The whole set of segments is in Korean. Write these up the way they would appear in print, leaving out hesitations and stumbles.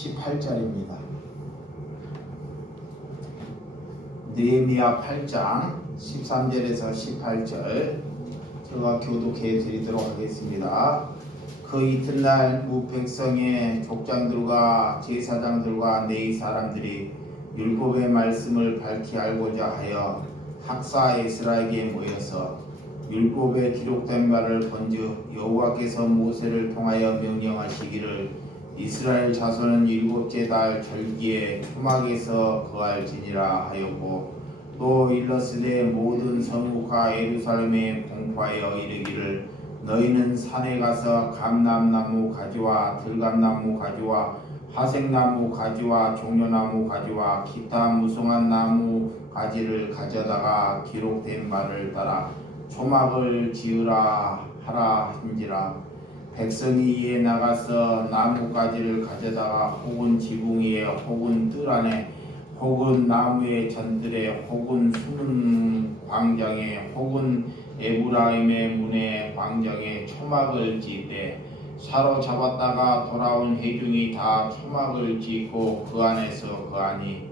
18절입니다. 느헤미야 8장 13절에서 18절 제가 교독해 드리도록 하겠습니다. 그 이튿날 무백성의 족장들과 제사장들과 네이 사람들이 율법의 말씀을 밝히 알고자 하여 학사 에스라에게 모여서 율법에 기록된 바를 본즉 여호와께서 모세를 통하여 명령하시기를 이스라엘 자손은 일곱째 달 절기에 초막에서 거할지니라 하였고 또 일러스되 모든 성읍과 예루살렘에 공포하여 이르기를 너희는 산에 가서 감람나무 가지와 들감나무 가지와 화색나무 가지와 종려나무 가지와 기타 무성한 나무 가지를 가져다가 기록된 바를 따라 초막을 지으라 하라 한지라. 백성이 이에 나가서 나무 가지를 가져다가 혹은 지붕 위에 혹은 뜰 안에 혹은 나무의 전들에 혹은 숨은 광장에 혹은 에브라임의 문의 광장에 초막을 지되 사로잡았다가 돌아온 회중이 다 초막을 짓고 그 안에서 거하니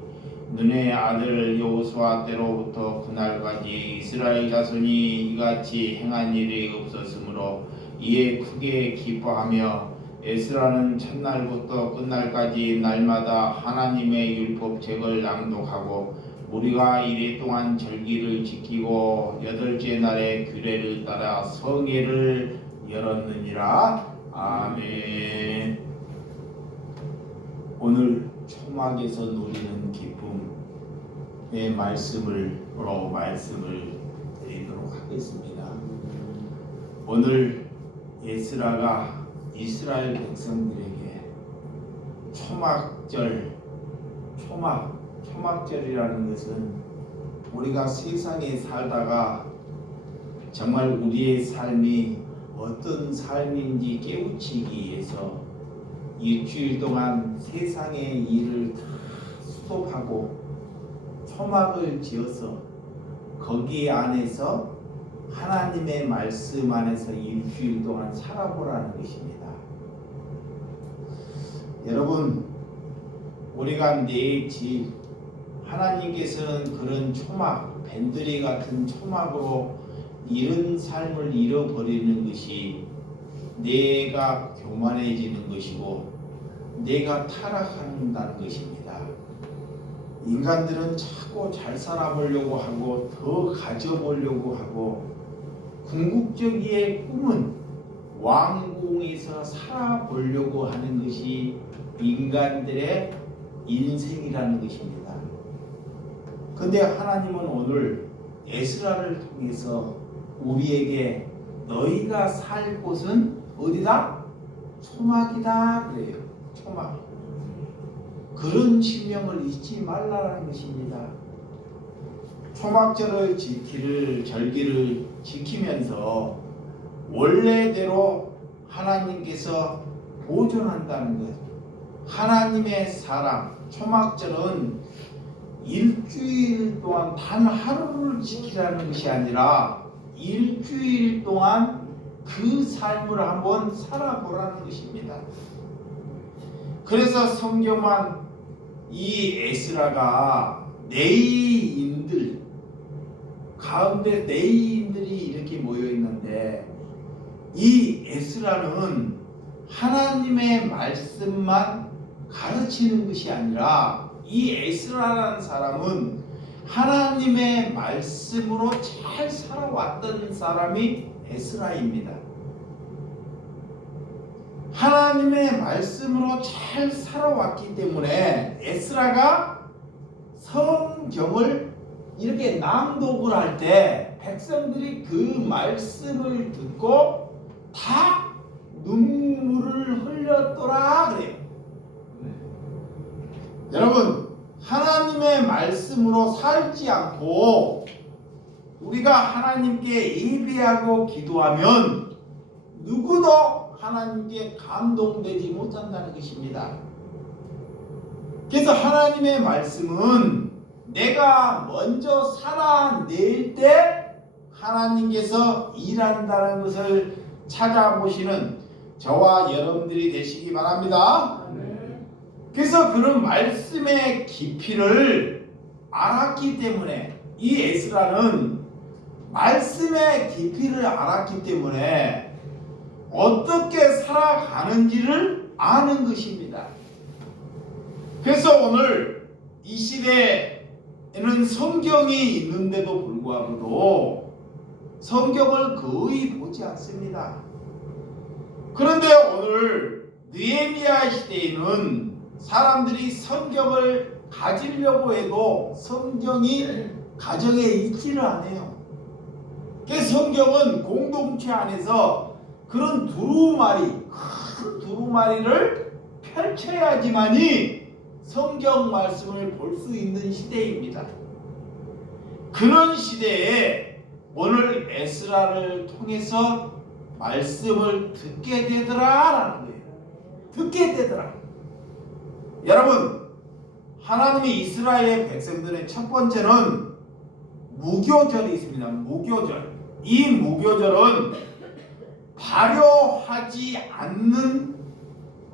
눈의 아들 여호수아 때로부터 그날까지 이스라엘 자손이 이같이 행한 일이 없었으므로 이에 크게 기뻐하며 에스라는 첫날부터 끝날까지 날마다 하나님의 율법책을 낭독하고 우리가 이래 동안 절기를 지키고 여덟째 날에 규례를 따라 성회를 열었느니라. 아멘. 오늘 초막에서 누리는 기쁨의 말씀을 드리도록 하겠습니다. 오늘 에스라가 이스라엘 백성들에게 초막절이라는 것은 우리가 세상에 살다가 정말 우리의 삶이 어떤 삶인지 깨우치기 위해서 일주일 동안 세상의 일을 다 스톱하고 초막을 지어서 거기 안에서 하나님의 말씀 안에서 일주일 동안 살아보라는 것입니다. 여러분, 우리가 내 집 하나님께서는 그런 초막, 밴드리 같은 초막으로 이런 삶을 잃어버리는 것이 내가 교만해지는 것이고 내가 타락한다는 것입니다. 인간들은 자꾸 잘 살아보려고 하고 더 가져보려고 하고 궁극적인 꿈은 왕궁에서 살아보려고 하는 것이 인간들의 인생이라는 것입니다. 그런데 하나님은 오늘 에스라를 통해서 우리에게 너희가 살 곳은 어디다? 초막이다 그래요. 초막. 그런 신명을 잊지 말라는 것입니다. 초막절을 절기를 지키면서 원래대로 하나님께서 보존한다는 것. 하나님의 사랑. 초막절은 일주일 동안 단 하루를 지키라는 것이 아니라 일주일 동안 그 삶을 한번 살아보라는 것입니다. 그래서 성경만 이 에스라가 네이인들 가운데 네이인들이 이렇게 모여 있는데 이 에스라는 하나님의 말씀만 가르치는 것이 아니라 이 에스라라는 사람은 하나님의 말씀으로 잘 살아왔던 사람이 에스라입니다. 하나님의 말씀으로 잘 살아왔기 때문에 에스라가 성경을 이렇게 낭독을 할 때 백성들이 그 말씀을 듣고 다 눈물을 흘렸더라 그래요. 여러분, 하나님의 말씀으로 살지 않고 우리가 하나님께 예배하고 기도하면 누구도 하나님께 감동되지 못한다는 것입니다. 그래서 하나님의 말씀은 내가 먼저 살아낼 때 하나님께서 일한다는 것을 찾아보시는 저와 여러분들이 되시기 바랍니다. 그래서 그런 말씀의 깊이를 알았기 때문에 이 에스라는 말씀의 깊이를 알았기 때문에 어떻게 살아가는지를 아는 것입니다. 그래서 오늘 이 시대에는 성경이 있는데도 불구하고도 성경을 거의 보지 않습니다. 그런데 오늘 느헤미야 시대에는 사람들이 성경을 가지려고 해도 성경이 가정에 있지를 않아요. 성경은 공동체 안에서 그런 큰 두루마리를 펼쳐야지만이 성경 말씀을 볼 수 있는 시대입니다. 그런 시대에 오늘 에스라를 통해서 말씀을 듣게 되더라라는 거예요. 듣게 되더라. 여러분, 하나님이 이스라엘 백성들의 첫 번째는 무교절이 있습니다. 무교절. 이 무교절은 발효하지 않는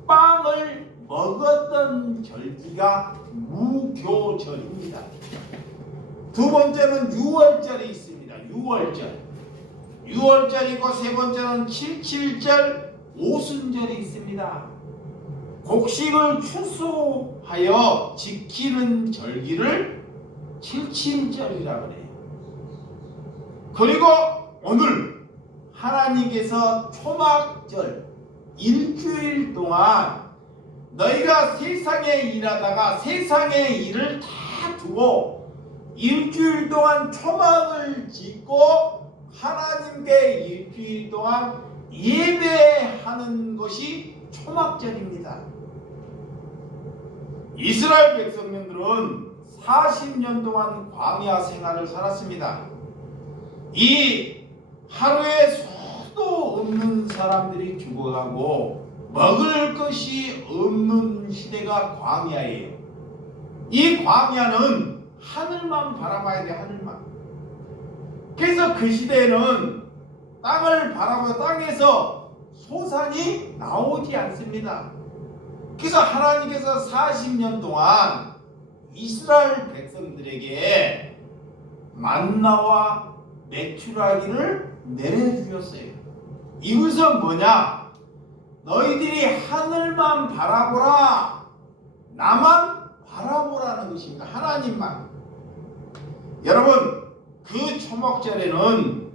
빵을 먹었던 절기가 무교절입니다. 두 번째는 유월절이 있습니다. 유월절이고 세 번째는 칠칠절 오순절이 있습니다. 곡식을 추수하여 지키는 절기를 칠칠절이라고 해요. 그리고 오늘 하나님께서 초막절 일주일 동안 너희가 세상에 일하다가 세상의 일을 다 두고 일주일 동안 초막을 짓고 하나님께 일주일 동안 예배하는 것이 초막절입니다. 이스라엘 백성들은 40년 동안 광야 생활을 살았습니다. 이 하루에 수도 없는 사람들이 죽어가고 먹을 것이 없는 시대가 광야예요. 이 광야는 하늘만 바라봐야 돼. 하늘만. 그래서 그 시대에는 땅을 바라보고 땅에서 소산이 나오지 않습니다. 그래서 하나님께서 40년 동안 이스라엘 백성들에게 만나와 메추라기를 내려주셨어요. 이것은 뭐냐? 너희들이 하늘만 바라보라. 나만 바라보라는 것입니다. 하나님만. 여러분, 그 초막절에는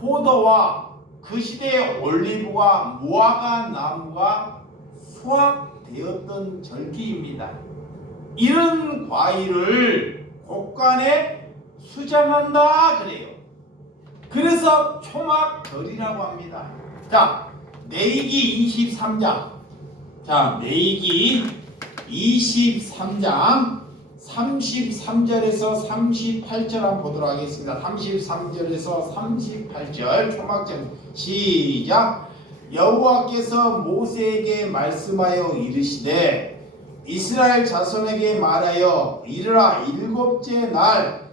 포도와 그 시대의 올리브와 무화과 나무가 수확되었던 절기입니다. 이런 과일을 곳간에 수장한다 그래요. 그래서 초막절이라고 합니다. 자, 레위기 23장. 자, 레위기 23장 33절에서 38절 한번 보도록 하겠습니다. 33절에서 38절 초막절 시작. 여호와께서 모세에게 말씀하여 이르시되 이스라엘 자손에게 말하여 이르라 일곱째 날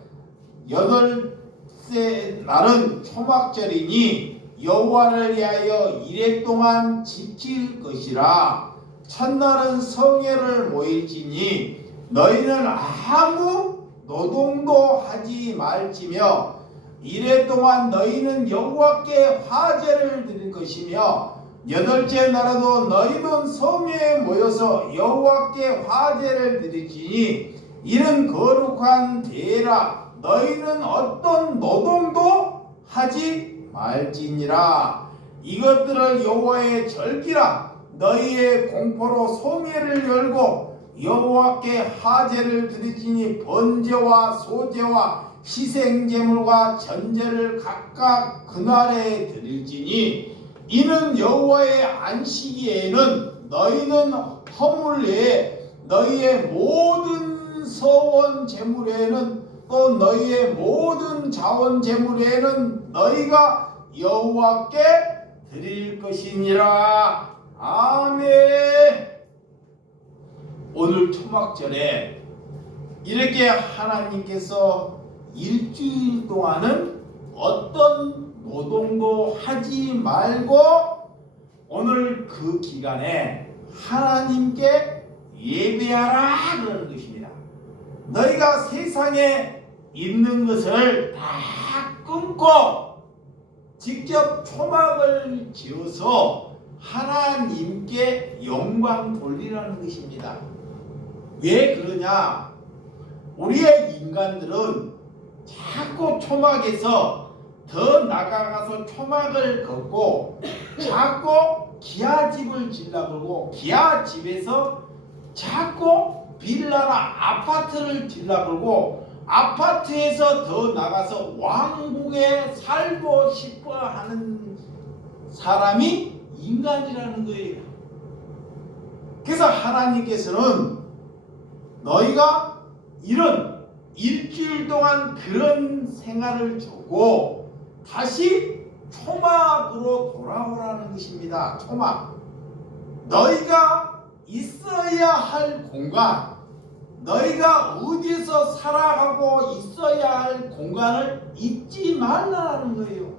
여덟째 날은 초막절이니 여호와를 위하여 이레 동안 지킬 것이라. 첫날은 성회를 모일지니 너희는 아무 노동도 하지 말지며 이레 동안 너희는 여호와께 화제를 드릴 것이며 여덟째 날에도 너희는 성회에 모여서 여호와께 화제를 드릴지니 이는 거룩한 대회라. 너희는 어떤 노동도 하지 말지니라. 이것들을 여호와의 절기라. 너희의 공포로 성회를 열고 여호와께 화제를 드리지니 번제와 소제와 희생제물과 전제를 각각 그날에 드릴지니 이는 여호와의 안식일에는 너희는 허물 외에 너희의 모든 서원 제물에는 또 너희의 모든 자원 제물에는 너희가 여호와께 드릴 것이니라. 아멘. 오늘 초막절에 이렇게 하나님께서 일주일 동안은 어떤 노동도 하지 말고 오늘 그 기간에 하나님께 예배하라 그러는 것입니다. 너희가 세상에 있는 것을 다 끊고 직접 초막을 지어서 하나님께 영광 돌리라는 것입니다. 왜 그러냐? 우리의 인간들은 자꾸 초막에서 더 나아가서 초막을 걷고 자꾸 기아집을 지려고 그러고 기아집에서 자꾸 빌라나 아파트를 지려고 그러고 아파트에서 더 나가서 왕궁에 살고 싶어 하는 사람이 인간이라는 거예요. 그래서 하나님께서는 너희가 이런 일주일 동안 그런 생활을 주고 다시 초막으로 돌아오라는 것입니다. 초막. 너희가 있어야 할 공간, 너희가 어디서 살아가고 있어야 할 공간을 잊지 말라는 거예요.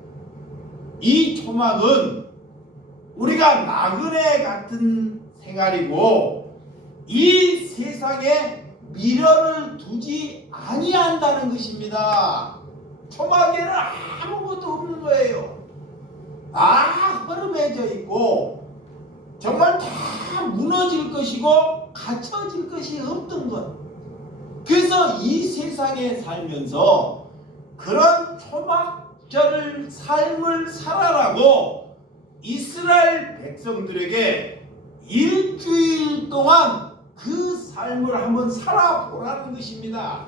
이 초막은 우리가 나그네 같은 생활이고 이 세상에 미련을 두지 아니한다는 것입니다. 초막에는 아무것도 없는 거예요. 다 흐름해져 있고 정말 다 무너질 것이고 갖춰질 것이 없던 것. 그래서 이 세상에 살면서 그런 초막절 삶을 살아라고 이스라엘 백성들에게 일주일 동안 그 삶을 한번 살아보라는 것입니다.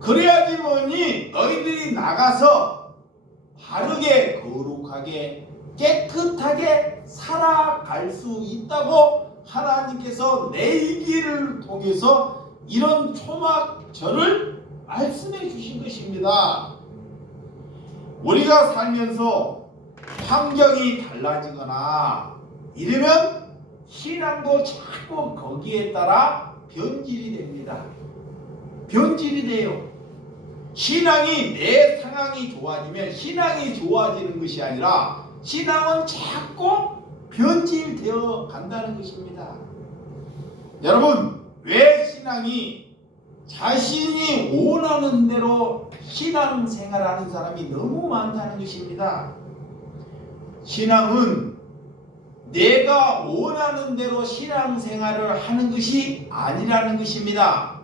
그래야지만이 너희들이 나가서 바르게 거룩하게 깨끗하게 살아갈 수 있다고 하나님께서 내기를 통해서 이런 초막절을 말씀해 주신 것입니다. 우리가 살면서 환경이 달라지거나 이러면 신앙도 자꾸 거기에 따라 변질이 됩니다. 변질이 돼요. 신앙이 내 상황이 좋아지면 신앙이 좋아지는 것이 아니라 신앙은 자꾸 변질되어 간다는 것입니다. 여러분, 왜 신앙이 자신이 원하는 대로 신앙생활하는 사람이 너무 많다는 것입니다. 신앙은 내가 원하는 대로 신앙생활을 하는 것이 아니라는 것입니다.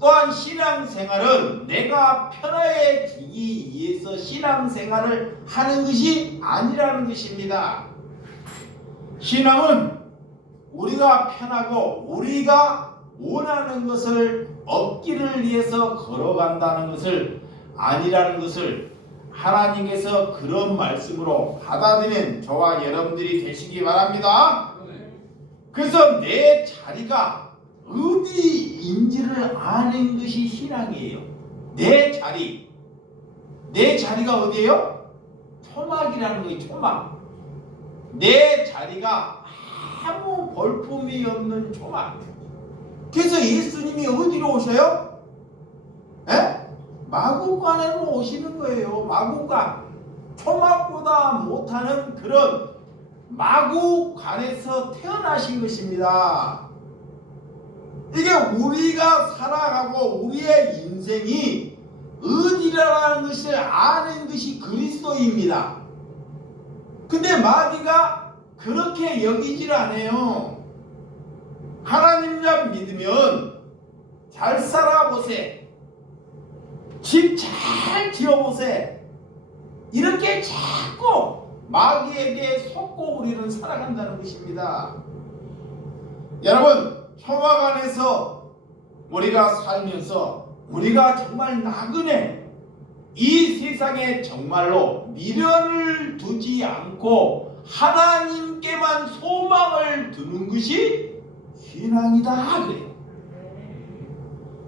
또한 신앙생활은 내가 편해지기 위해서 신앙생활을 하는 것이 아니라는 것입니다. 신앙은 우리가 편하고 우리가 원하는 것을 얻기를 위해서 걸어간다는 것을 아니라는 것을 하나님께서 그런 말씀으로 받아들이는 저와 여러분들이 되시기 바랍니다. 그래서 내 자리가 어디인지를 아는 것이 신앙이에요. 내 자리가 어디예요? 초막이라는 거예요. 초막. 내 자리가 아무 볼품이 없는 초막. 그래서 예수님이 어디로 오셔요? 마구간으로 오시는 거예요. 마구간. 초막보다 못하는 그런 마구간에서 태어나신 것입니다. 이게 우리가 살아가고 우리의 인생이 어디라는 것을 아는 것이 그리스도입니다. 근데 마귀가 그렇게 여기질 않아요. 하나님만 믿으면 잘 살아보세. 집 잘 지어보세. 이렇게 자꾸 마귀에게 속고 우리는 살아간다는 것입니다. 여러분, 초막 안에서 우리가 살면서 우리가 정말 나그네 이 세상에 정말로 미련을 두지 않고 하나님께만 소망을 두는 것이 신앙이다 그래요.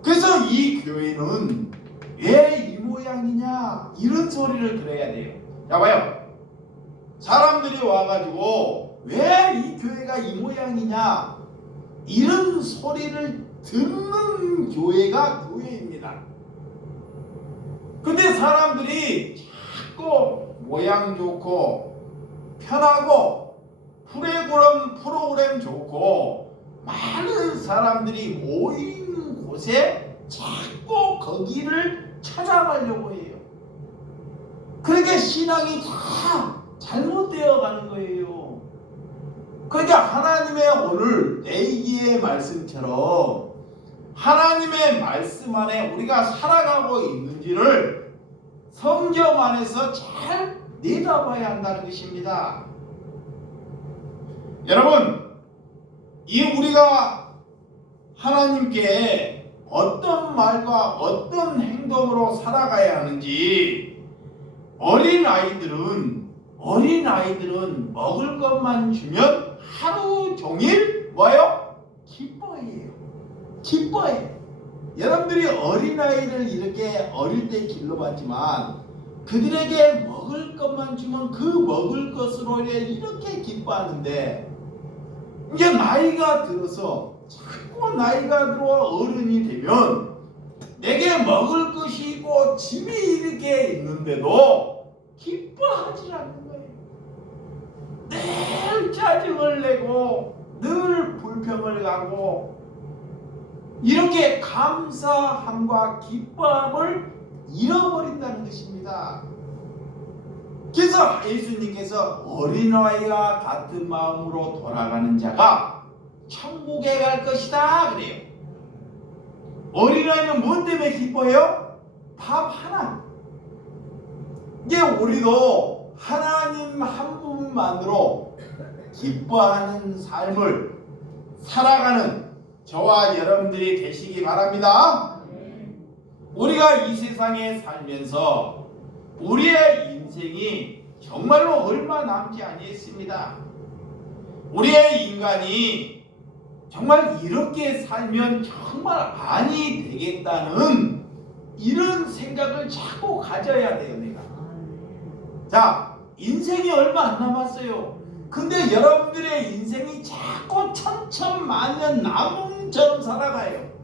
그래서 이 교회는 왜 이 모양이냐 이런 소리를 들어야 돼요. 자 봐요. 사람들이 와가지고 왜 이 교회가 이 모양이냐 이런 소리를 듣는 교회가 교회입니다. 근데 사람들이 자꾸 모양 좋고 편하고 프로그램 좋고 많은 사람들이 모인 곳에 자꾸 거기를 찾아가려고 해요. 그러니까 신앙이 다 잘못되어 가는 거예요. 그러니까 하나님의 오늘 내기의 말씀처럼 하나님의 말씀 안에 우리가 살아가고 있는지를 성경 안에서 잘 내다봐야 한다는 것입니다. 여러분, 이 우리가 하나님께 어떤 말과 어떤 행동으로 살아가야 하는지 어린아이들은 먹을 것만 주면 하루 종일 뭐예요? 기뻐해요. 여러분들이 어린아이를 이렇게 어릴 때 길러봤지만 그들에게 먹을 것만 주면 그 먹을 것으로 이렇게 기뻐하는데 이제 나이가 들어서 자꾸 나이가 들어 어른이 되면 내게 먹을 것이 있고 집이 이렇게 있는데도 기뻐하지 않는 거예요. 늘 짜증을 내고 늘 불평을 가고 이렇게 감사함과 기뻐함을 잃어버린다는 것입니다. 그래서 예수님께서 어린아이와 같은 마음으로 돌아가는 자가 천국에 갈 것이다 그래요. 어린아이는 무엇 때문에 기뻐해요? 밥 하나. 이게 우리도 하나님 한 분만으로 기뻐하는 삶을 살아가는 저와 여러분들이 되시기 바랍니다. 우리가 이 세상에 살면서 우리의 인생이 정말로 얼마 남지 아니했습니다. 우리의 인간이 정말 이렇게 살면 정말 아니 되겠다는 이런 생각을 자꾸 가져야 돼요. 내가 자, 인생이 얼마 안 남았어요. 근데 여러분들의 인생이 자꾸 천천만년 나무처럼 살아가요.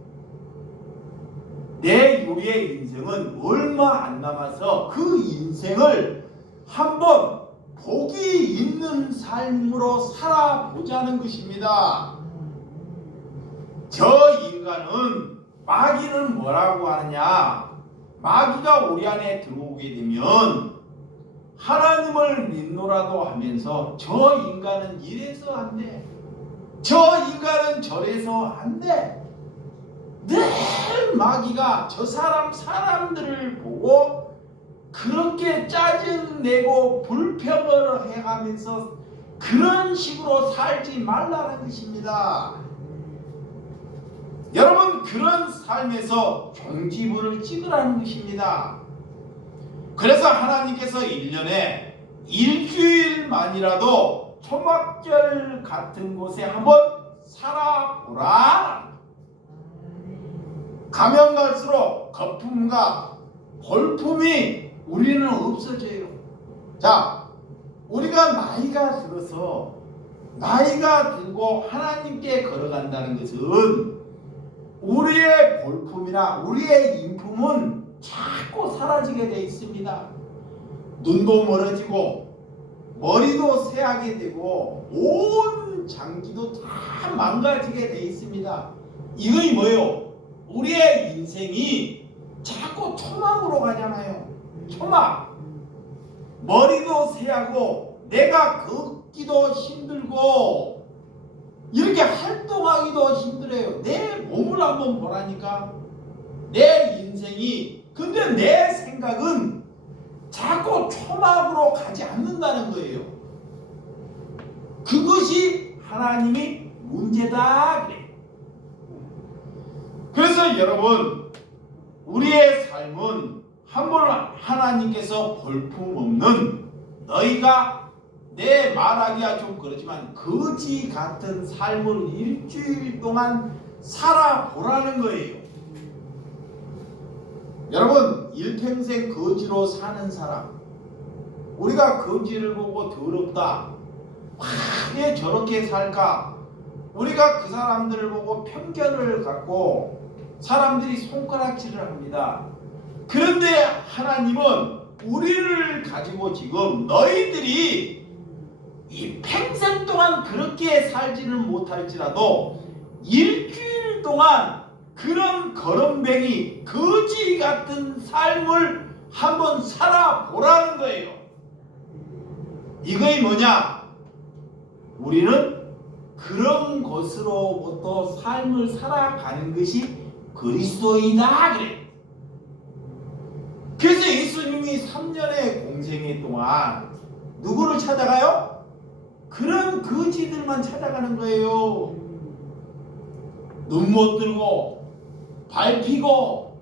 우리의 인생은 얼마 안 남아서 그 인생을 한번 복이 있는 삶으로 살아보자는 것입니다. 저 인간은 마귀는 뭐라고 하느냐? 마귀가 우리 안에 들어오게 되면 하나님을 믿노라도 하면서 저 인간은 이래서 안 돼. 저 인간은 저래서 안 돼. 늘 마귀가 저 사람들을 보고 그렇게 짜증내고 불평을 해가면서 그런 식으로 살지 말라는 것입니다. 여러분, 그런 삶에서 종지부를 찍으라는 것입니다. 그래서 하나님께서 1년에 일주일만이라도 초막절 같은 곳에 한번 살아보라. 가면 갈수록 거품과 볼품이 우리는 없어져요. 자, 우리가 나이가 들고 하나님께 걸어간다는 것은 우리의 볼품이나 우리의 인품은 자꾸 사라지게 되어 있습니다. 눈도 멀어지고 머리도 새하게 되고 온 장기도 다 망가지게 되어 있습니다. 이것이 뭐예요? 우리의 인생이 자꾸 초막으로 가잖아요. 초막. 머리도 새하고 내가 걷기도 힘들고 이렇게 활동하기도 힘들어요. 내 몸을 한번 보라니까. 내 인생이, 근데 내 생각은 자꾸 초막으로 가지 않는다는 거예요. 그것이 하나님이 문제다 그래. 그래서 여러분, 우리의 삶은 한번 하나님께서 볼품없는 너희가, 내 말하기가 좀 그렇지만 거지 같은 삶을 일주일 동안 살아보라는 거예요. 여러분, 일평생 거지로 사는 사람, 우리가 거지를 보고 더럽다, 왜 저렇게 살까, 우리가 그 사람들을 보고 편견을 갖고 사람들이 손가락질을 합니다. 그런데 하나님은 우리를 가지고 지금 너희들이 이 평생 동안 그렇게 살지는 못할지라도 일주일 동안 그런 거렁뱅이 거지 같은 삶을 한번 살아보라는 거예요. 이거이 뭐냐? 우리는 그런 것으로부터 삶을 살아가는 것이 그리스도이다 그래. 그래서 예수님이 3년의 공생애 동안 누구를 찾아가요? 그런 거지들만 찾아가는 거예요. 눈 못 뜨고 밟히고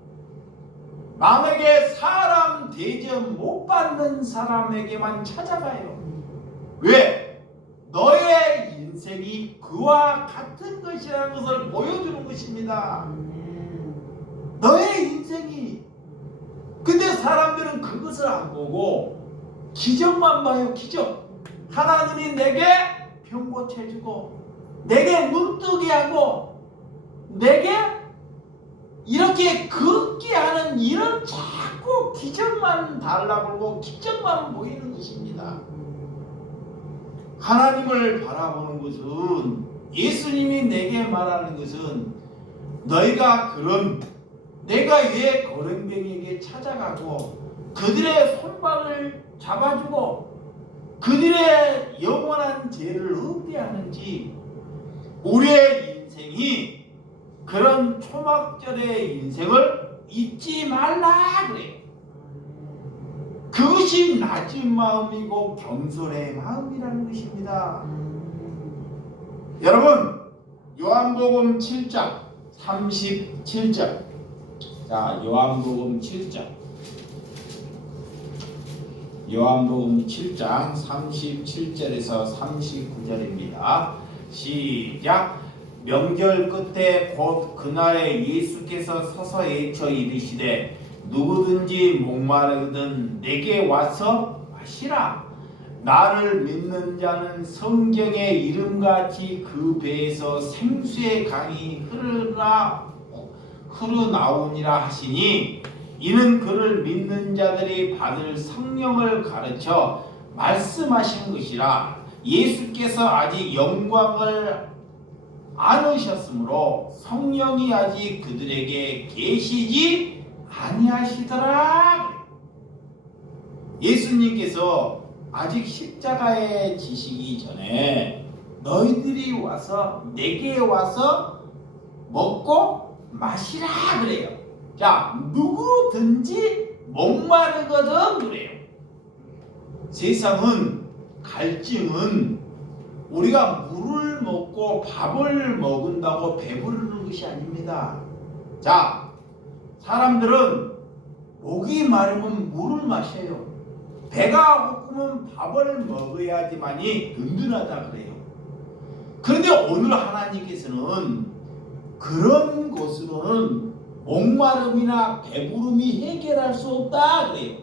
남에게 사람 대접 못 받는 사람에게만 찾아가요. 왜? 너의 인생이 그와 같은 것이라는 것을 보여주는 것입니다. 너의 인생이. 근데 사람들은 그것을 안 보고 기적만 봐요. 기적. 하나님이 내게 병 고쳐주고 내게 눈 뜨게 하고 내게 이렇게 걷게 하는 이런 자꾸 기적만 달라고 하고 기적만 보이는 것입니다. 하나님을 바라보는 것은, 예수님이 내게 말하는 것은, 너희가 그런 내가 왜 거렁뱅이에게 찾아가고 그들의 손발을 잡아주고 그들의 영원한 죄를 없게 하는지, 우리의 인생이 그런 초막절의 인생을 잊지 말라 그래요. 그것이 낮은 마음이고 겸손의 마음이라는 것입니다. 여러분, 요한복음 7장 37절. 자, 요한복음 7장 37절에서 39절입니다. 시작. 명절 끝에 곧 그날에 예수께서 서서 외쳐 이르시되 누구든지 목마르거든 내게 와서 마시라. 나를 믿는 자는 성경의 이름같이 그 배에서 생수의 강이 흐르나오니라 하시니, 이는 그를 믿는 자들이 받을 성령을 가르쳐 말씀하신 것이라. 예수께서 아직 영광을 않으셨으므로 성령이 아직 그들에게 계시지 아니하시더라. 예수님께서 아직 십자가에 지시기 전에 너희들이 와서 내게 와서 먹고 마시라 그래요. 자, 누구든지 목마르거든 그래요. 세상은, 갈증은 우리가 물을 먹고 밥을 먹은다고 배부르는 것이 아닙니다. 자, 사람들은 목이 마르면 물을 마셔요. 배가 고프면 밥을 먹어야지만이 든든하다 그래요. 그런데 오늘 하나님께서는 그런 것으로는 목마름이나 배부름이 해결할 수 없다 그래요.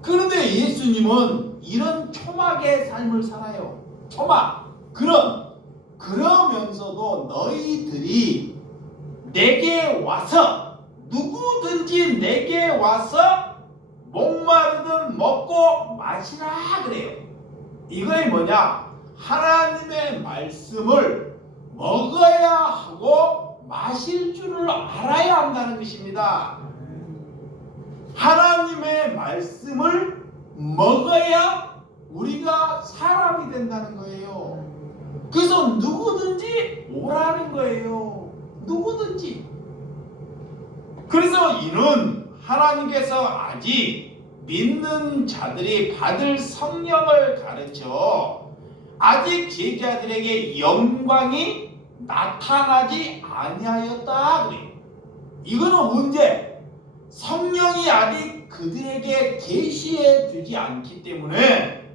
그런데 예수님은 이런 초막의 삶을 살아요. 초막. 그러면서도 너희들이 내게 와서, 누구든지 내게 와서 목마르든 먹고 마시라 그래요. 이거이 뭐냐? 하나님의 말씀을 먹어야 하고 마실 줄을 알아야 한다는 것입니다. 하나님의 말씀을 먹어야 우리가 사람이 된다는 거예요. 그래서 누구든지 오라는 거예요. 누구든지. 그래서 이는 하나님께서 아직 믿는 자들이 받을 성령을 가르쳐 아직 제자들에게 영광이 나타나지 아니하였다 그래요. 이거는 언제? 성령이 아직 그들에게 계시해 주지 않기 때문에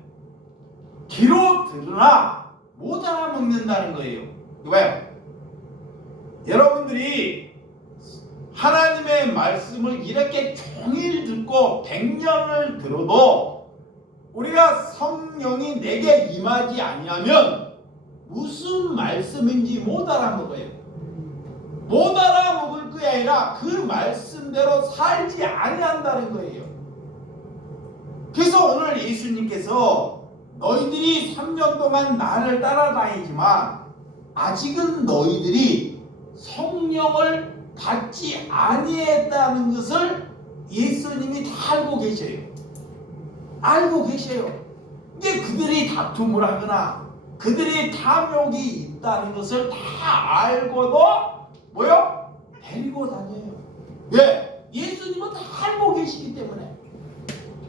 귀로 들으나 못 알아먹는다는 거예요. 이거요. 여러분들이 하나님의 말씀을 이렇게 종일 듣고 100년을 들어도 우리가 성령이 내게 임하지 아니하면 무슨 말씀인지 못 알아먹어요. 못 알아먹을 것이 아니라 그 말씀대로 살지 아니한다는 거예요. 그래서 오늘 예수님께서 너희들이 3년 동안 나를 따라다니지만 아직은 너희들이 성령을 받지 아니했다는 것을 예수님이 다 알고 계셔요. 알고 계셔요. 이게 그들이 다툼을 하거나 그들이 탐욕이 있다는 것을 다 알고도 뭐요? 데리고 다녀요. 왜? 예수님은 다 알고 계시기 때문에.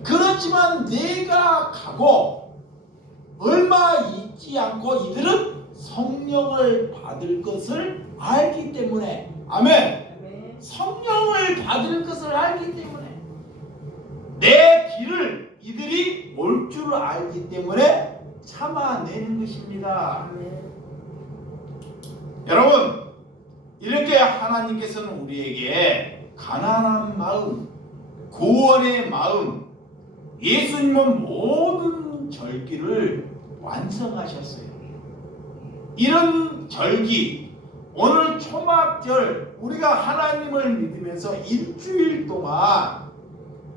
그렇지만 내가 가고 얼마 있지 않고 이들은 성령을 받을 것을 알기 때문에. 아멘. 성령을 받을 것을 알기 때문에 내 길을 이들이 올 줄 알기 때문에 참아내는 것입니다. 여러분, 이렇게 하나님께서는 우리에게 가난한 마음, 구원의 마음, 예수님은 모든 절기를 완성하셨어요. 이런 절기, 오늘 초막절, 우리가 하나님을 믿으면서 일주일 동안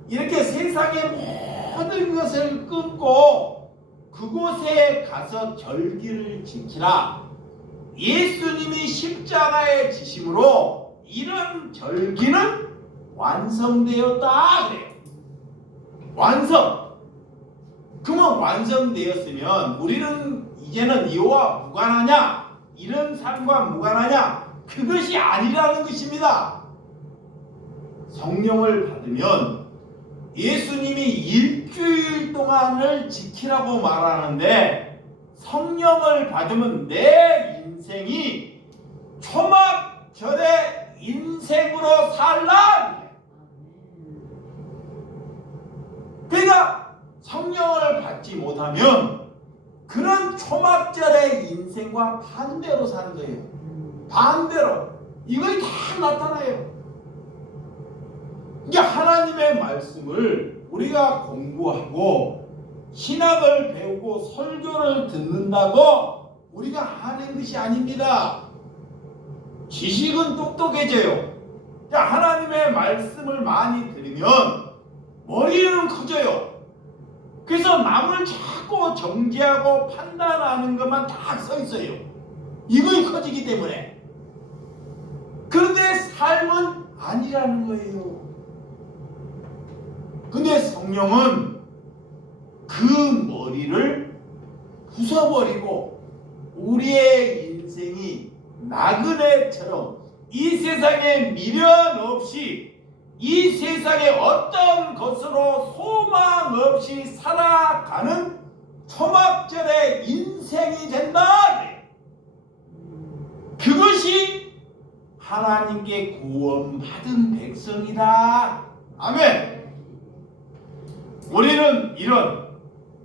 이렇게 세상의 모든 것을 끊고 그곳에 가서 절기를 지키라. 예수님이 십자가에 지심으로 이런 절기는 완성되었다 그래요. 완성. 그러면 완성되었으면 우리는 이제는 이와 무관하냐? 이런 삶과 무관하냐? 그것이 아니라는 것입니다. 성령을 받으면 예수님이 일주일 동안을 지키라고 말하는데 성령을 받으면 내 인생이 초막절의 인생으로 살라. 그러니까 성령을 받지 못하면 그런 초막절의 인생과 반대로 사는 거예요. 반대로. 이것이 다 나타나요. 이게 하나님의 말씀을 우리가 공부하고 신학을 배우고 설교를 듣는다고 우리가 하는 것이 아닙니다. 지식은 똑똑해져요. 하나님의 말씀을 많이 들으면 머리는 커져요. 그래서 남을 자꾸 정죄하고 판단하는 것만 딱 써 있어요. 이거이 커지기 때문에. 그런데 삶은 아니라는 거예요. 근데 성령은 그 머리를 부숴버리고 우리의 인생이 나그네처럼 이 세상에 미련 없이 이 세상에 어떤 것으로 소망 없이 살아가는 초막절의 인생이 된다. 그것이 하나님께 구원받은 백성이다. 아멘. 우리는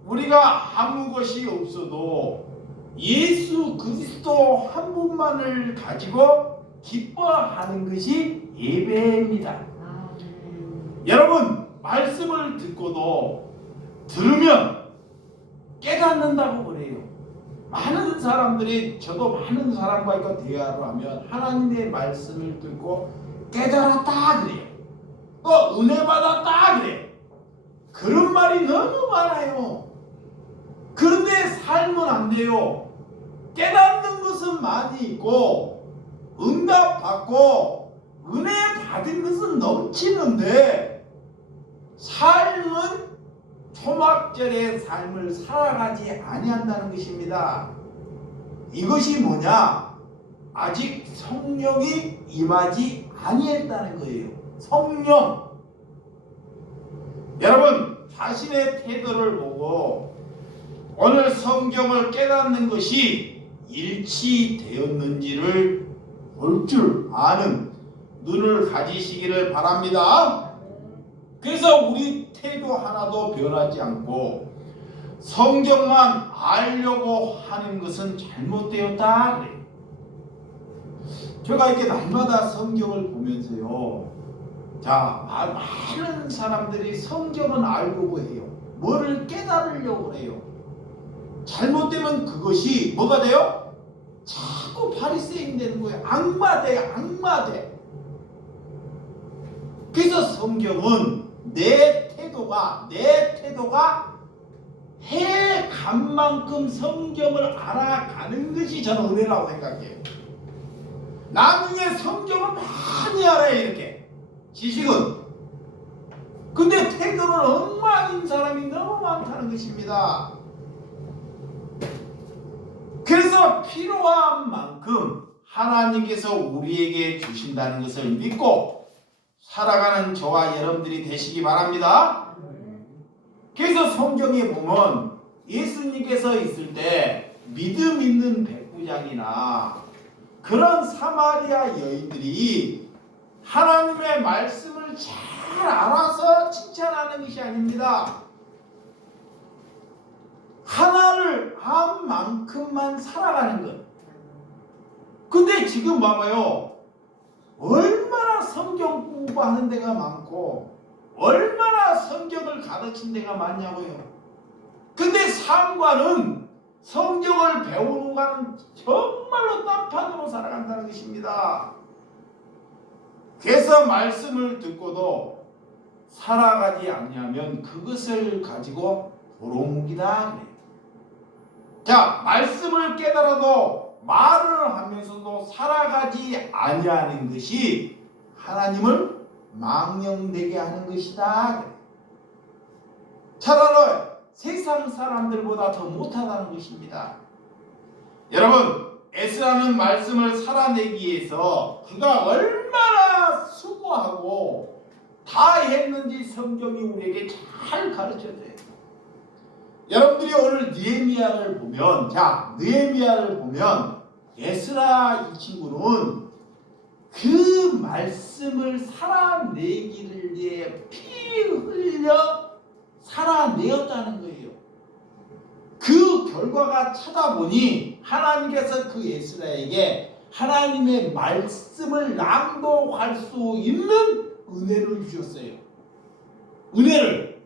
우리가 아무 것이 없어도 예수 그리스도 한 분만을 가지고 기뻐하는 것이 예배입니다. 여러분, 말씀을 듣고도 들으면 깨닫는다고 그래요. 많은 사람들이, 저도 많은 사람과 이거 대화를 하면 하나님의 말씀을 듣고 깨달았다 그래요. 또 은혜 받았다 그래요. 그런 말이 너무 많아요. 그런데 삶은 안 돼요. 깨닫는 것은 많이 있고 응답 받고 은혜 받은 것은 넘치는데 삶은 초막절의 삶을 살아가지 아니한다는 것입니다. 이것이 뭐냐? 아직 성령이 임하지 아니했다는 거예요. 성령. 여러분, 자신의 태도를 보고 오늘 성경을 깨닫는 것이 일치되었는지를 볼 줄 아는 눈을 가지시기를 바랍니다. 그래서 우리 태도 하나도 변하지 않고 성경만 알려고 하는 것은 잘못되었다 그래요. 제가 이렇게 날마다 성경을 보면서요, 많은 사람들이 성경은 알려고 해요. 뭐를 깨달으려고 해요. 잘못되면 그것이 뭐가 돼요? 자꾸 바리새인 되는 거예요. 악마돼. 그래서 성경은 내 태도가 해간 만큼 성경을 알아가는 것이 저는 은혜라고 생각해요. 나중에 성경을 많이 알아야 이렇게 지식은. 근데 태도는 엉망인 사람이 너무 많다는 것입니다. 그래서 필요한 만큼 하나님께서 우리에게 주신다는 것을 믿고 살아가는 저와 여러분들이 되시기 바랍니다. 그래서 성경에 보면 예수님께서 있을 때 믿음 있는 백부장이나 그런 사마리아 여인들이 하나님의 말씀을 잘 알아서 칭찬하는 것이 아닙니다. 하나를 한 만큼만 살아가는 것. 근데 지금 봐봐요. 얼마나 성경 공부하는 데가 많고 얼마나 성경을 가르친 데가 많냐고요. 근데 삶과는 성경을 배우는 것과는 정말로 딴판으로 살아간다는 것입니다. 그래서 말씀을 듣고도 살아가지 않냐면 그것을 가지고 도롱묵이다 그래요. 자, 말씀을 깨달아도 말을 하면서도 살아가지 아니하는 것이 하나님을 망령되게 하는 것이다. 차라리 세상 사람들보다 더 못하다는 것입니다. 여러분, 에스라는 말씀을 살아내기 위해서 그가 얼마나 수고하고 다 했는지 성경이 우리에게 잘 가르쳐줘요. 여러분들이 오늘 느헤미야를 보면, 느헤미야를 보면 에스라 이 친구는 그 말씀을 살아내기를 위해 피 흘려 살아내었다는 거예요. 그 결과가 찾아보니 하나님께서 그 에스라에게 하나님의 말씀을 낭독할 수 있는 은혜를 주셨어요. 은혜를.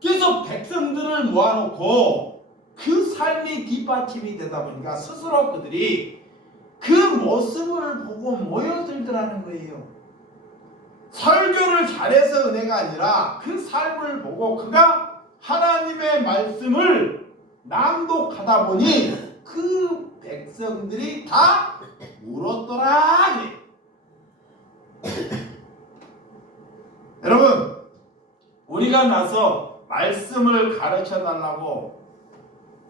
그래서 백성들을 모아놓고 그 삶이 뒷받침이 되다 보니까 스스로 그들이 그 모습을 보고 모여들더라는 거예요. 설교를 잘해서 은혜가 아니라 그 삶을 보고 그가 하나님의 말씀을 낭독하다 보니 그 백성들이 다 울었더라. 여러분, 우리가 나서 말씀을 가르쳐 달라고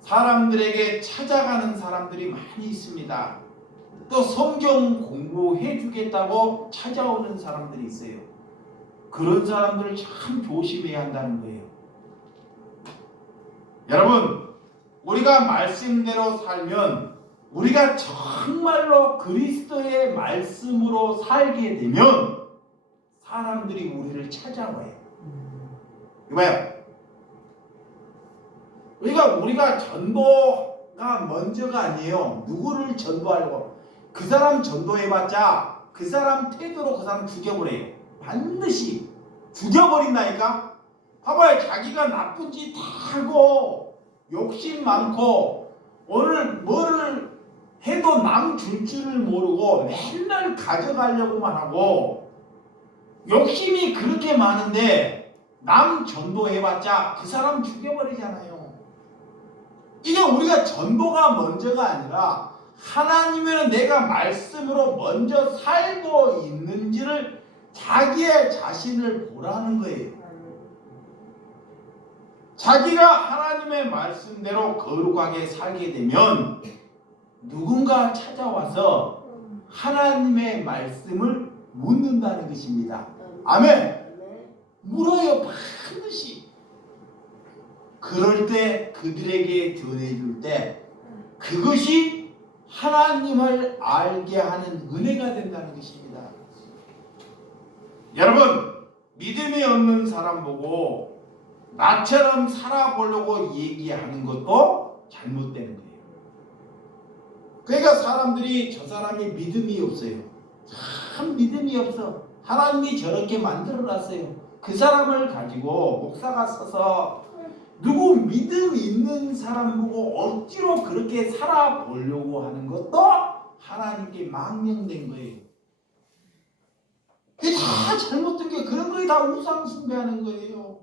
사람들에게 찾아가는 사람들이 많이 있습니다. 또 성경 공부해 주겠다고 찾아오는 사람들이 있어요. 그런 사람들을 참 조심해야 한다는 거예요. 여러분, 우리가 말씀대로 살면 우리가 정말로 그리스도의 말씀으로 살게 되면 사람들이 우리를 찾아와요. 이봐요. 우리가 전도가 먼저가 아니에요. 누구를 전도하려고. 그 사람 전도해봤자 그 사람 태도로 그 사람 죽여버려요. 반드시 죽여버린다니까. 봐봐요. 자기가 나쁜 짓 다 하고 욕심 많고 오늘 뭐를 해도 남 줄 줄을 모르고 맨날 가져가려고만 하고 욕심이 그렇게 많은데 남 전도해봤자 그 사람 죽여버리잖아요. 이게 우리가 전도가 먼저가 아니라 하나님은 내가 말씀으로 먼저 살고 있는지를 자기의 자신을 보라는 거예요. 자기가 하나님의 말씀대로 거룩하게 살게 되면 누군가 찾아와서 하나님의 말씀을 묻는다는 것입니다. 아멘. 물어요. 반드시. 그럴 때 그들에게 전해줄 때 그것이 하나님을 알게 하는 은혜가 된다는 것입니다. 여러분, 믿음이 없는 사람 보고 나처럼 살아보려고 얘기하는 것도 잘못되는 거예요. 그러니까 사람들이 저 사람이 믿음이 없어요. 참 믿음이 없어. 하나님이 저렇게 만들어놨어요. 그 사람을 가지고 목사가 서서 누구 믿음 있는 사람 보고 억지로 그렇게 살아보려고 하는 것도 하나님께 망령된 거예요. 그게 다 잘못된 게 그런 거에 다 우상 숭배하는 거예요.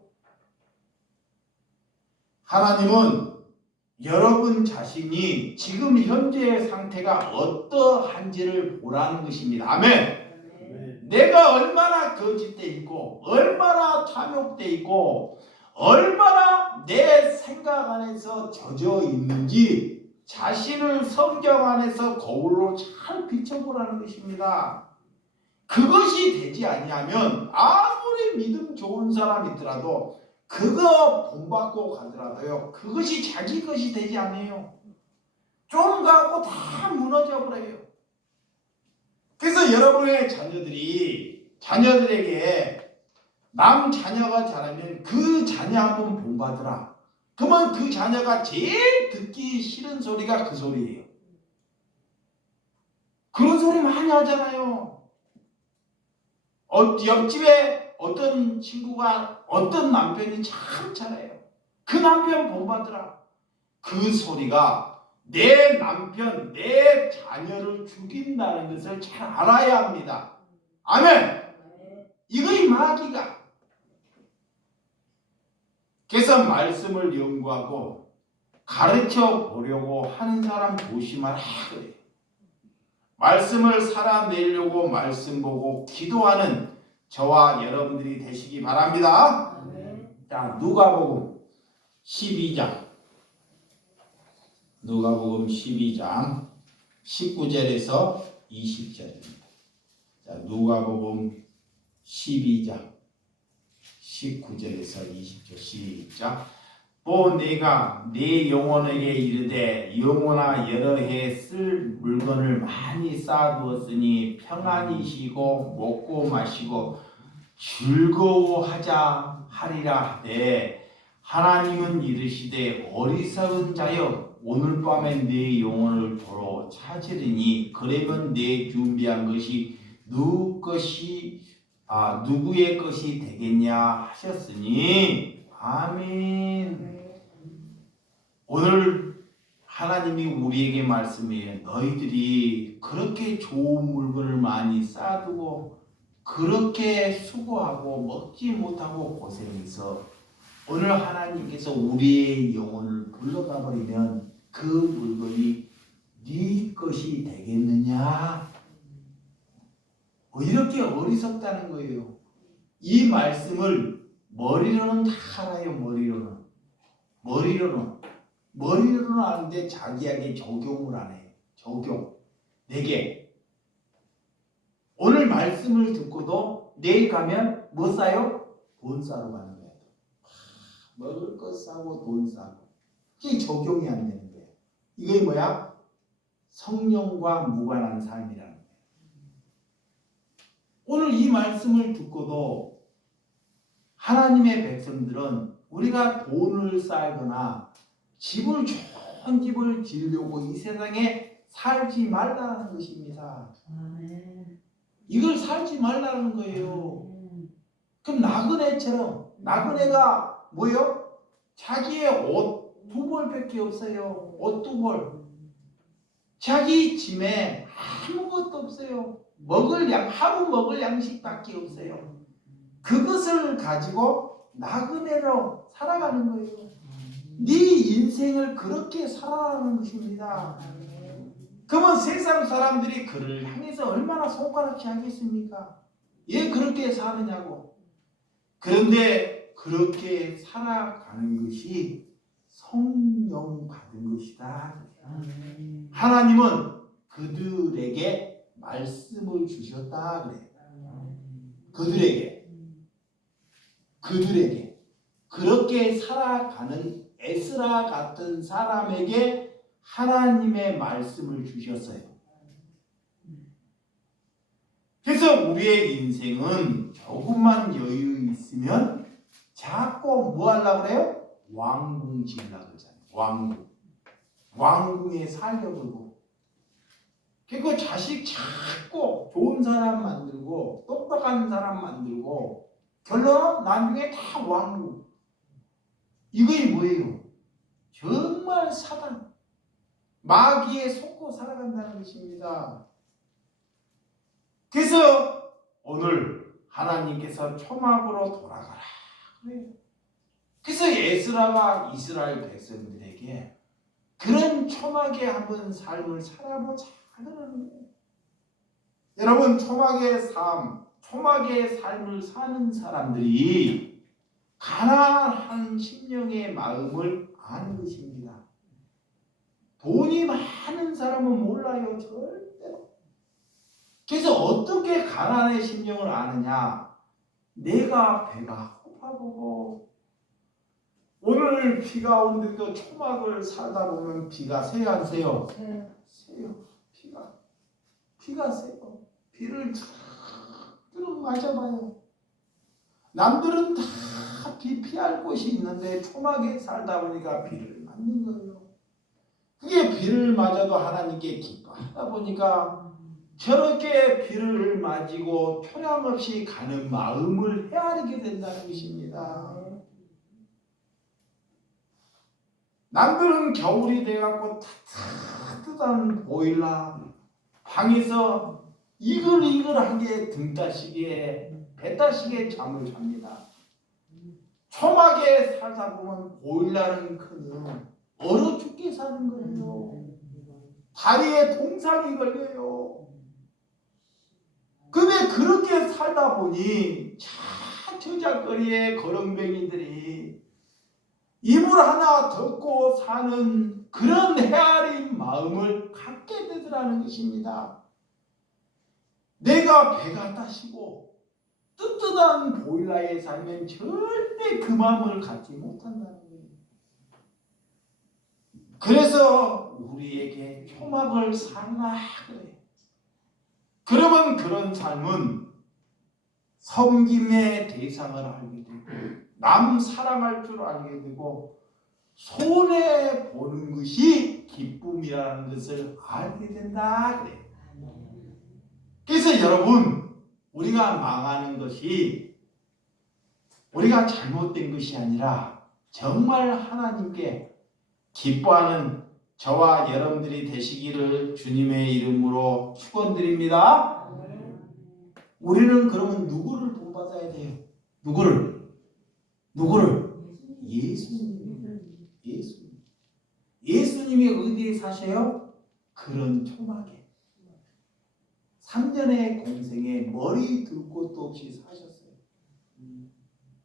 하나님은 여러분 자신이 지금 현재의 상태가 어떠한지를 보라는 것입니다. 아멘. 내가 얼마나 거짓돼 있고 얼마나 탐욕돼 있고 얼마나 내 생각 안에서 젖어 있는지 자신을 성경 안에서 거울로 잘 비춰보라는 것입니다. 그것이 되지 아니하면 아무리 믿음 좋은 사람이 있더라도 그거 본받고 가더라도요 그것이 자기 것이 되지 않아요. 좀 가고 다 무너져 버려요. 그래서 여러분의 자녀들에게 남 자녀가 자라면 그 자녀 한번 본받으라. 그러면 그 자녀가 제일 듣기 싫은 소리가 그 소리예요. 그런 소리 많이 하잖아요. 옆집에 어떤 친구가 어떤 남편이 참 잘해요. 그 남편 본받으라. 그 소리가 내 남편, 내 자녀를 죽인다는 것을 잘 알아야 합니다. 아멘. 이거이 마귀가. 그래서 말씀을 연구하고 가르쳐 보려고 하는 사람 조심하라 그래요. 말씀을 살아내려고 말씀 보고 기도하는 저와 여러분들이 되시기 바랍니다. 자, 누가복음 12장 19절에서 20절입니다. 자, 누가복음 12장 19절에서 20절 시작. 또 내가 네 영혼에게 이르되 영혼아 여러 해 쓸 물건을 많이 쌓아두었으니 평안히 쉬고 먹고 마시고 즐거워하자 하리라 하되 하나님은 이르시되 어리석은 자여 오늘 밤에 네 영혼을 도로 찾으리니 그러면 네 준비한 것이 누구의 것이 되겠냐 하셨으니 아멘. 오늘 하나님이 우리에게 말씀해요. 너희들이 그렇게 좋은 물건을 많이 쌓아두고 그렇게 수고하고 먹지 못하고 고생해서 오늘 하나님께서 우리의 영혼을 불러가 버리면 그 물건이 네 것이 되겠느냐? 이렇게 어리석다는 거예요. 이 말씀을 머리로는 다 알아요. 머리로는 아는데 자기에게 적용을 안 해요. 적용. 내게 오늘 말씀을 듣고도 내일 가면 뭐 싸요? 돈 싸러 가는 거예요. 먹을 것 싸고 돈 싸고. 그게 적용이 안 되는 거예요. 이게 뭐야? 성령과 무관한 삶이라는 거예요. 오늘 이 말씀을 듣고도 하나님의 백성들은 우리가 돈을 쌓거나 좋은 집을 지으려고 이 세상에 살지 말라는 것입니다. 이걸 살지 말라는 거예요. 그럼 나그네가 뭐요? 자기의 옷 두 벌밖에 없어요. 옷 두 벌. 자기 짐에 아무것도 없어요. 하루 먹을 양식밖에 없어요. 그것을 가지고 나그네로 살아가는 거예요. 네 인생을 그렇게 살아가는 것입니다. 그러면 세상 사람들이 그를 향해서 얼마나 손가락질 하겠습니까? 왜 그렇게 사느냐고. 그런데 그렇게 살아가는 것이 성령 받은 것이다. 하나님은 그들에게 말씀을 주셨다 그래요. 그들에게 그렇게 살아가는 에스라 같은 사람에게 하나님의 말씀을 주셨어요. 그래서 우리의 인생은 조금만 여유 있으면 자꾸 뭐 하려고 그래요? 왕궁 지으려고 그러잖아요. 왕궁에 살려고. 그리고 자식 자꾸 좋은 사람 만들고 똑똑한 사람 만들고 결론은 나중에 다 왕궁. 이게 뭐예요? 정말 사단, 마귀에 속고 살아간다는 것입니다. 그래서 오늘 하나님께서 초막으로 돌아가라 그래요. 그래서 에스라가 이스라엘 백성들에게 그런 초막에 한번 삶을 살아보자 그러는 거예요. 여러분, 초막의 삶을 사는 사람들이 가난한 심령의 마음을 아는 것입니다. 돈이 많은 사람은 몰라요, 절대로. 그래서 어떻게 가난의 심령을 아느냐? 내가 배가 고파보고 오늘 비가 오는데도 초막을 살다 보면 비가 새요 안 새요? 새요. 비가 새요. 비를 쫙 맞아봐요. 남들은 다 비 피할 곳이 있는데 초막에 살다 보니까 비를 맞는 거예요. 그게 비를 맞아도 하나님께 기뻐하다 보니까 저렇게 비를 맞이고 초량 없이 가는 마음을 헤아리게 된다는 것입니다. 남들은 겨울이 돼갖고 따뜻한 보일러 방에서 이글이글하게 등 따시기에 배 따시기에 잠을 잡니다. 초막에 살다 보면 보일러는커녕 얼어 죽게 사는 거예요. 다리에 동상이 걸려요. 근데 그렇게 살다 보니 저작거리에 거렁뱅이들이 이불 하나 덮고 사는 그런 헤아린 마음을 갖게 되더라는 것입니다. 내가 배가 따시고 뜨뜻한 보일러에 살면 절대 그 마음을 갖지 못한다는 거예요. 그래서 우리에게 초막을 살라 그래요. 그러면 그런 삶은 섬김의 대상을 알게 되고 남 사랑할 줄 알게 되고 손해 보는 것이 기쁨이라는 것을 알게 된다 그래요. 그래서 여러분, 우리가 망하는 것이 우리가 잘못된 것이 아니라 정말 하나님께 기뻐하는 저와 여러분들이 되시기를 주님의 이름으로 축원드립니다. 우리는 그러면 누구를 본받아야 돼요? 누구를? 예수님이 어디에 사셔요? 그런 초막에 3년의 공생에 머리 둘 곳도 없이 사셨어요.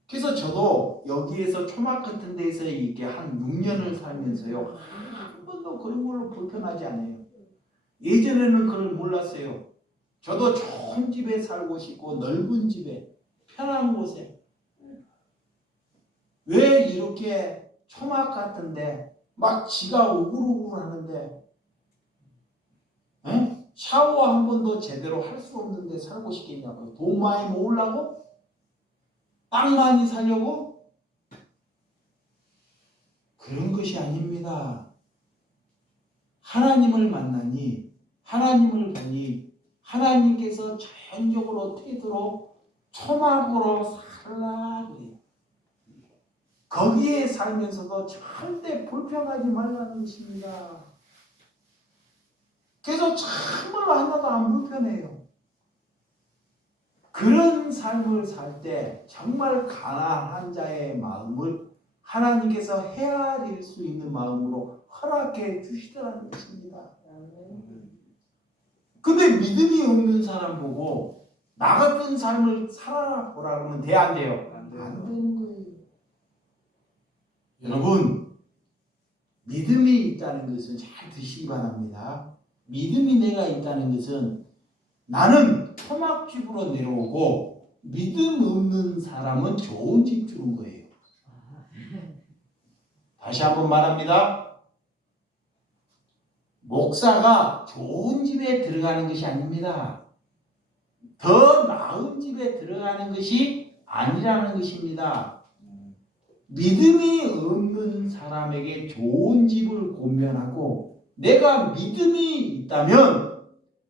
그래서 저도 여기에서 초막 같은 데서 이렇게 한 6년을 살면서요, 한 번도 그런 걸로 불편하지 않아요. 예전에는 그걸 몰랐어요. 저도 좋은 집에 살고 싶고 넓은 집에 편한 곳에 왜 이렇게 초막 같은데 막 지가 우글우글 하는데 샤워 한 번도 제대로 할 수 없는데 살고 싶겠냐고요. 돈 많이 모으려고? 땅 많이 살려고? 그런 것이 아닙니다. 하나님을 만나니, 하나님을 보니 하나님께서 자연적으로 태도로 초막으로 살라 그래요. 거기에 살면서도 절대 불평하지 말라는 것입니다. 그래서 참으로 하나도 안 불편해요. 그런 삶을 살 때 정말 가난한 자의 마음을 하나님께서 헤아릴 수 있는 마음으로 허락해 주시더라는 것입니다. 근데 믿음이 없는 사람 보고 나 같은 삶을 살아보라 그러면 돼, 안 돼요? 안 되는 거예요. 여러분, 믿음이 있다는 것은 잘 드시기 바랍니다. 믿음이 내가 있다는 것은 나는 초막집으로 내려오고 믿음 없는 사람은 좋은 집 주는 거예요. 다시 한번 말합니다. 목사가 좋은 집에 들어가는 것이 아닙니다. 더 나은 집에 들어가는 것이 아니라는 것입니다. 믿음이 없는 사람에게 좋은 집을 권면하고 내가 믿음이 있다면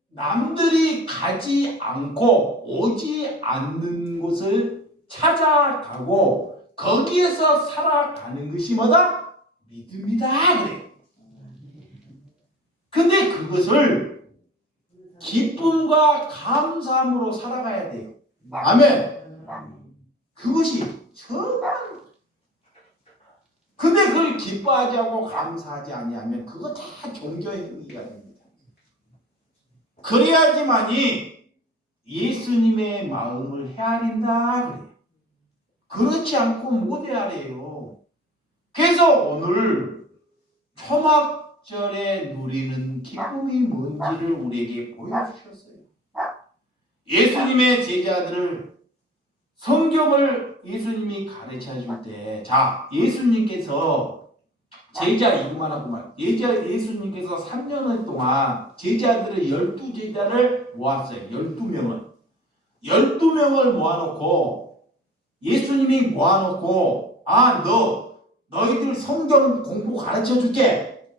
남들이 가지 않고 오지 않는 곳을 찾아가고 거기에서 살아가는 것이 뭐다? 믿음이다 그래. 근데 그것을 기쁨과 감사함으로 살아가야 돼요. 아멘. 그것이 정말 근데 그걸 기뻐하지 않고 감사하지 아니하면 그거 다 종교의 행위가 됩니다. 그래야지만이 예수님의 마음을 헤아린다 그래요. 그렇지 않고 못 헤아려요. 그래서 오늘 초막절에 누리는 기쁨이 뭔지를 우리에게 보여주셨어요. 예수님의 제자들을 성경을 예수님이 가르쳐 줄 때, 자, 예수님께서 제자 이만하구만. 예수님께서 3년 동안 제자들을 12제자를 모았어요. 12명을. 12명을 모아놓고 예수님이 모아놓고 너희들 성경 공부 가르쳐 줄게.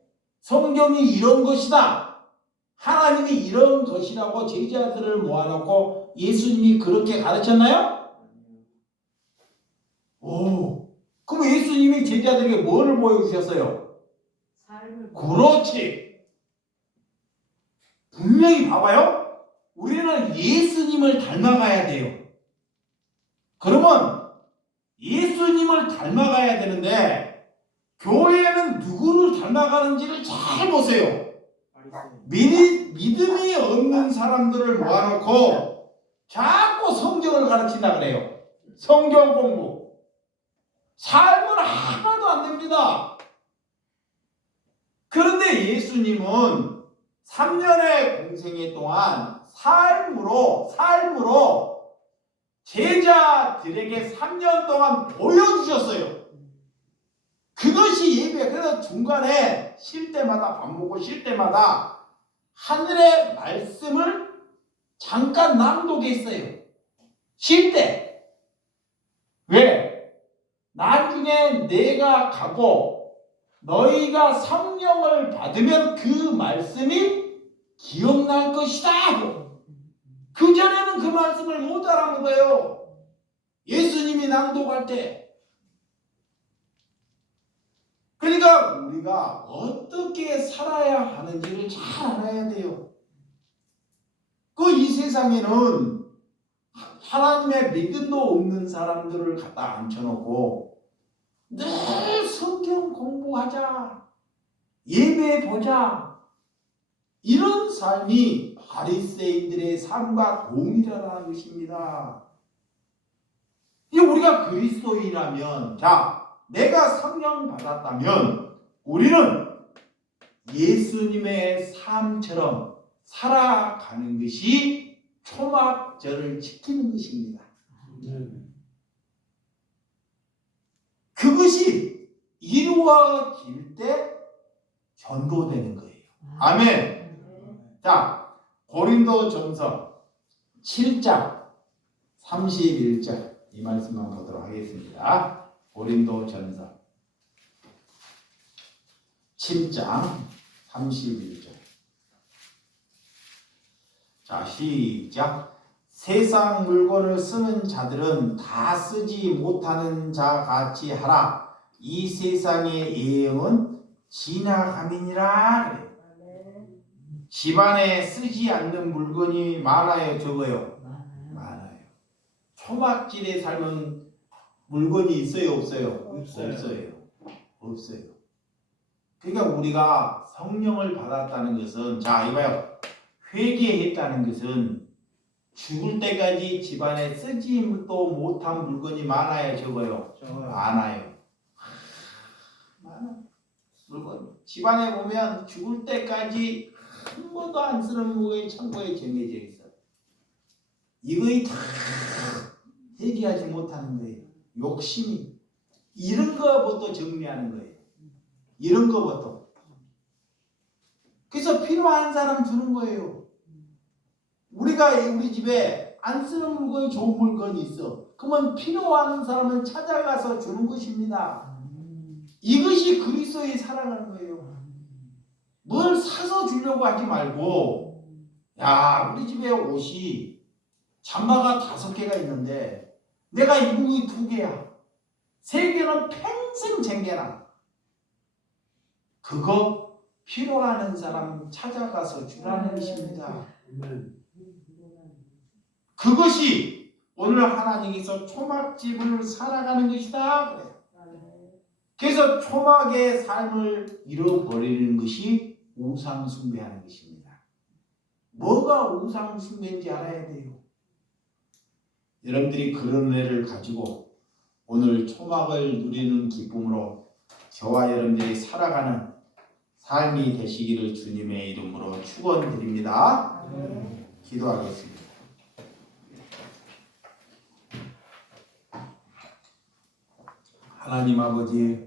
성경이 이런 것이다. 하나님이 이런 것이라고 제자들을 모아놓고 예수님이 그렇게 가르쳤나요? 그럼 예수님이 제자들에게 뭐를 보여주셨어요? 그렇지. 분명히 봐봐요. 우리는 예수님을 닮아가야 돼요. 그러면 예수님을 닮아가야 되는데 교회는 누구를 닮아가는지를 잘 보세요. 믿음이 없는 사람들을 모아놓고 자꾸 성경을 가르친다 그래요. 성경 공부. 삶은 하나도 안 됩니다. 그런데 예수님은 3년의 공생애 동안 삶으로 제자들에게 3년 동안 보여주셨어요. 그것이 예배예요. 그래서 중간에 쉴 때마다 밥 먹고 쉴 때마다 하늘의 말씀을 잠깐 낭독했어요. 쉴 때. 왜? 나중에 내가 가고 너희가 성령을 받으면 그 말씀이 기억날 것이다. 그전에는 그 말씀을 못 알아먹어요. 예수님이 낭독할 때. 그러니까 우리가 어떻게 살아야 하는지를 잘 알아야 돼요. 이 세상에는 하나님의 믿음도 없는 사람들을 갖다 앉혀놓고 늘 성경 공부하자, 예배 보자, 이런 삶이 바리새인들의 삶과 동일하다는 것입니다. 우리가 그리스도인이라면, 내가 성령 받았다면 우리는 예수님의 삶처럼 살아가는 것이 초막절을 지키는 것입니다. 그것이 이루어질 때 전도되는 거예요. 아멘. 자, 고린도전서 7장 31절 이 말씀만 보도록 하겠습니다. 고린도전서 7장 31절. 자, 시작. 세상 물건을 쓰는 자들은 다 쓰지 못하는 자 같이 하라. 이 세상의 예형은 지나감이니라. 그래. 집안에 쓰지 않는 물건이 많아요, 적어요? 많아요. 초막질에 살면 물건이 있어요, 없어요? 없어요. 그러니까 우리가 성령을 받았다는 것은, 이봐요. 회개했다는 것은 죽을 때까지 집안에 쓰지도 못한 물건이 많아요, 적어요? 많아요. 많아요. 물건. 집안에 보면 죽을 때까지 한 번도 안 쓰는 물건이 창고에 정해져 있어. 이거이 다 회개하지 못하는 거예요. 욕심이. 이런 거부터 정리하는 거예요. 이런 거부터. 그래서 필요한 사람 주는 거예요. 우리 집에 안 쓰는 물건이 좋은 물건이 있어. 그러면 필요한 사람을 찾아가서 주는 것입니다. 이것이 그리스도의 사랑하는 거예요. 뭘 사서 주려고 하지 말고, 우리 집에 옷이 잠바가 5개가 있는데 내가 입은 게 2개야. 3개는 평생 챙겨놔. 그거 필요하는 사람 찾아가서 주라는 것입니다. 그것이 오늘 하나님께서 초막집을 살아가는 것이다. 그래요. 그래서 초막의 삶을 잃어버리는 것이 우상 숭배하는 것입니다. 뭐가 우상 숭배인지 알아야 돼요. 여러분들이 그런 은혜를 가지고 오늘 초막을 누리는 기쁨으로 저와 여러분들이 살아가는 삶이 되시기를 주님의 이름으로 축원드립니다. 기도하겠습니다. 하나님 아버지,